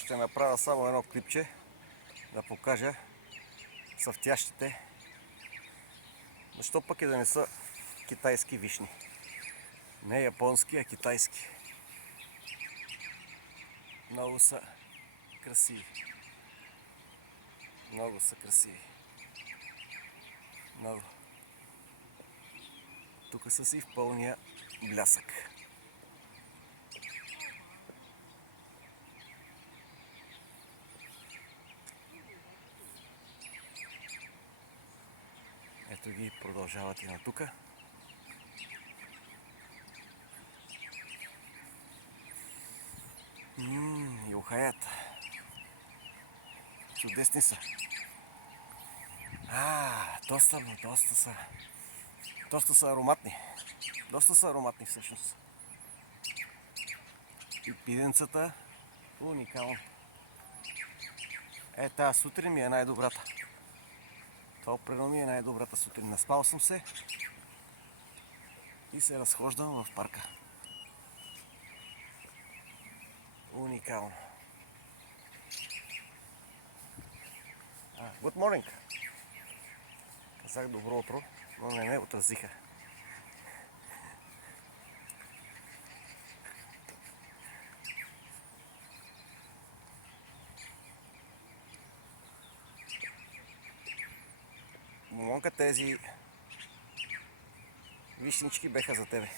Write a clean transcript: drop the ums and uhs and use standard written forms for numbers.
ще направя само едно клипче да покажа цъфтящите. Защо пък и да не са китайски вишни? Не японски, а китайски. Много са красиви. Много са красиви. Много. Тук са си в пълния блясък. Ето ги, продължават и на тука. И ухаят. Чудесни са. Доста са ароматни. Доста са ароматни всъщност. И пиденцата уникално. Тази сутрин ми е най-добрата. Това определено ми е най-добрата сутрин. Наспал съм се и се разхождам в парка. Уникално. Good morning. Казах добро утро, но не ме отразиха. Момонка, тези вишнички беха за тебе.